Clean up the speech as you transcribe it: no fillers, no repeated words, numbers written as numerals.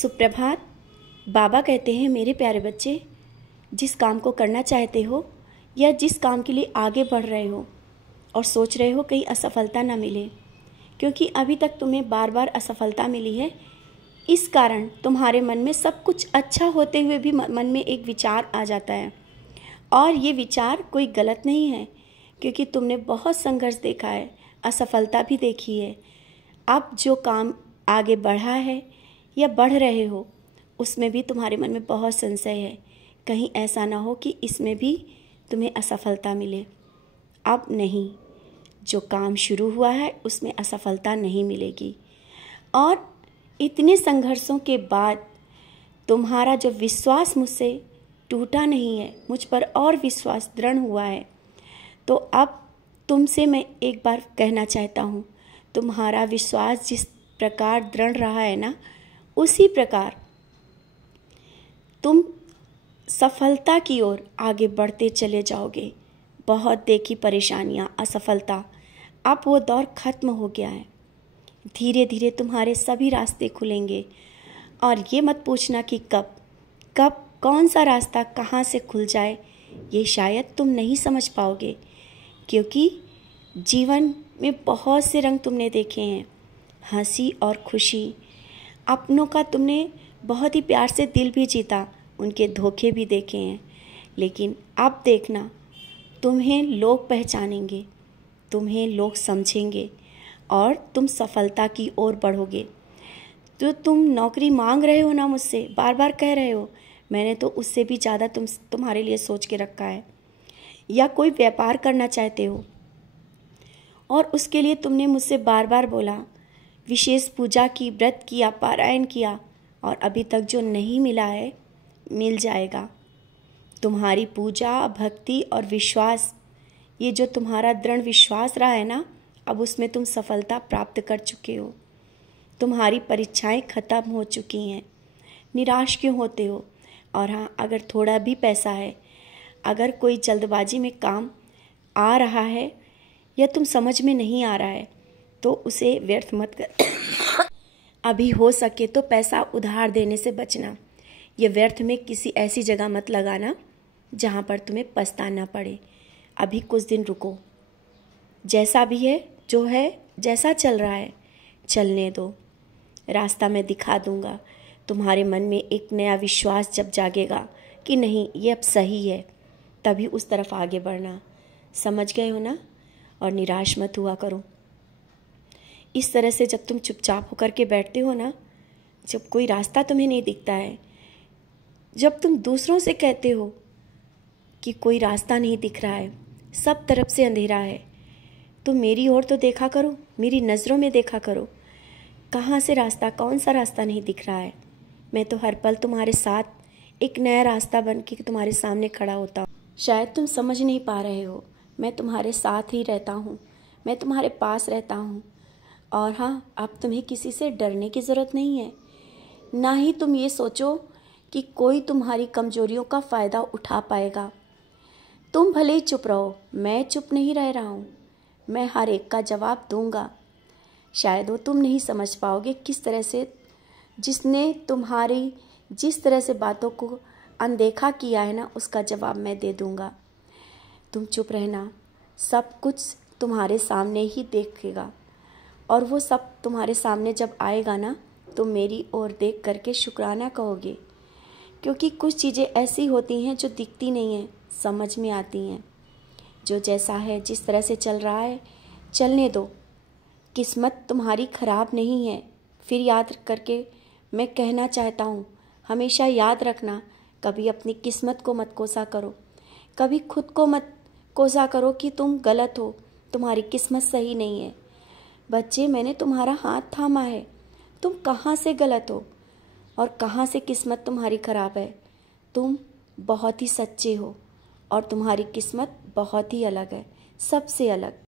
सुप्रभात। बाबा कहते हैं, मेरे प्यारे बच्चे, जिस काम को करना चाहते हो या जिस काम के लिए आगे बढ़ रहे हो और सोच रहे हो कहीं असफलता ना मिले, क्योंकि अभी तक तुम्हें बार बार असफलता मिली है, इस कारण तुम्हारे मन में सब कुछ अच्छा होते हुए भी मन में एक विचार आ जाता है। और ये विचार कोई गलत नहीं है, क्योंकि तुमने बहुत संघर्ष देखा है, असफलता भी देखी है। अब जो काम आगे बढ़ा है या बढ़ रहे हो, उसमें भी तुम्हारे मन में बहुत संशय है, कहीं ऐसा ना हो कि इसमें भी तुम्हें असफलता मिले। अब नहीं, जो काम शुरू हुआ है उसमें असफलता नहीं मिलेगी। और इतने संघर्षों के बाद तुम्हारा जो विश्वास मुझसे टूटा नहीं है, मुझ पर और विश्वास दृढ़ हुआ है, तो अब तुमसे मैं एक बार कहना चाहता हूँ, तुम्हारा विश्वास जिस प्रकार दृढ़ रहा है ना, उसी प्रकार तुम सफलता की ओर आगे बढ़ते चले जाओगे। बहुत देखी परेशानियाँ, असफलता, अब वो दौर खत्म हो गया है। धीरे धीरे तुम्हारे सभी रास्ते खुलेंगे। और ये मत पूछना कि कब कौन सा रास्ता कहाँ से खुल जाए, ये शायद तुम नहीं समझ पाओगे, क्योंकि जीवन में बहुत से रंग तुमने देखे हैं, हंसी और खुशी। अपनों का तुमने बहुत ही प्यार से दिल भी जीता, उनके धोखे भी देखे हैं, लेकिन अब देखना, तुम्हें लोग पहचानेंगे, तुम्हें लोग समझेंगे और तुम सफलता की ओर बढ़ोगे। तो तुम नौकरी मांग रहे हो ना मुझसे, बार बार कह रहे हो, मैंने तो उससे भी ज़्यादा तुम्हारे लिए सोच के रखा है। या कोई व्यापार करना चाहते हो और उसके लिए तुमने मुझसे बार बार बोला, विशेष पूजा की, व्रत किया, पारायण किया, और अभी तक जो नहीं मिला है, मिल जाएगा। तुम्हारी पूजा, भक्ति और विश्वास, ये जो तुम्हारा दृढ़ विश्वास रहा है ना, अब उसमें तुम सफलता प्राप्त कर चुके हो। तुम्हारी परीक्षाएं खत्म हो चुकी हैं। निराश क्यों होते हो? और हाँ, अगर थोड़ा भी पैसा है, अगर कोई जल्दबाजी में काम आ रहा है या तुम समझ में नहीं आ रहा है, तो उसे व्यर्थ मत कर। अभी हो सके तो पैसा उधार देने से बचना। ये व्यर्थ में किसी ऐसी जगह मत लगाना जहाँ पर तुम्हें पछताना पड़े। अभी कुछ दिन रुको, जैसा भी है, जो है, जैसा चल रहा है, चलने दो। रास्ता मैं दिखा दूंगा। तुम्हारे मन में एक नया विश्वास जब जागेगा कि नहीं, ये अब सही है, तभी उस तरफ आगे बढ़ना। समझ गए हो ना? और निराश मत हुआ करो। इस तरह से जब तुम चुपचाप होकर के बैठते हो ना, जब कोई रास्ता तुम्हें नहीं दिखता है, जब तुम दूसरों से कहते हो कि कोई रास्ता नहीं दिख रहा है, सब तरफ से अंधेरा है, तो मेरी ओर तो देखा करो, मेरी नज़रों में देखा करो, कहाँ से रास्ता, कौन सा रास्ता नहीं दिख रहा है। मैं तो हर पल तुम्हारे साथ एक नया रास्ता बन के तुम्हारे सामने खड़ा होता हूँ। शायद तुम समझ नहीं पा रहे हो, मैं तुम्हारे साथ ही रहता हूँ, मैं तुम्हारे पास रहता हूँ। और हाँ, अब तुम्हें किसी से डरने की ज़रूरत नहीं है, ना ही तुम ये सोचो कि कोई तुम्हारी कमजोरियों का फ़ायदा उठा पाएगा। तुम भले ही चुप रहो, मैं चुप नहीं रह रहा हूँ, मैं हर एक का जवाब दूंगा। शायद वो तुम नहीं समझ पाओगे किस तरह से, जिसने तुम्हारी जिस तरह से बातों को अनदेखा किया है ना, उसका जवाब मैं दे दूंगा। तुम चुप रहना, सब कुछ तुम्हारे सामने ही देखेगा, और वो सब तुम्हारे सामने जब आएगा ना, तो मेरी ओर देख करके शुक्राना कहोगे, क्योंकि कुछ चीज़ें ऐसी होती हैं जो दिखती नहीं हैं, समझ में आती हैं। जो जैसा है, जिस तरह से चल रहा है, चलने दो। किस्मत तुम्हारी खराब नहीं है। फिर याद करके मैं कहना चाहता हूँ, हमेशा याद रखना, कभी अपनी किस्मत को मत कोसा करो, कभी खुद को मत कोसा करो कि तुम गलत हो, तुम्हारी किस्मत सही नहीं है। बच्चे, मैंने तुम्हारा हाथ थामा है, तुम कहाँ से गलत हो और कहाँ से किस्मत तुम्हारी खराब है। तुम बहुत ही सच्चे हो और तुम्हारी किस्मत बहुत ही अलग है, सबसे अलग।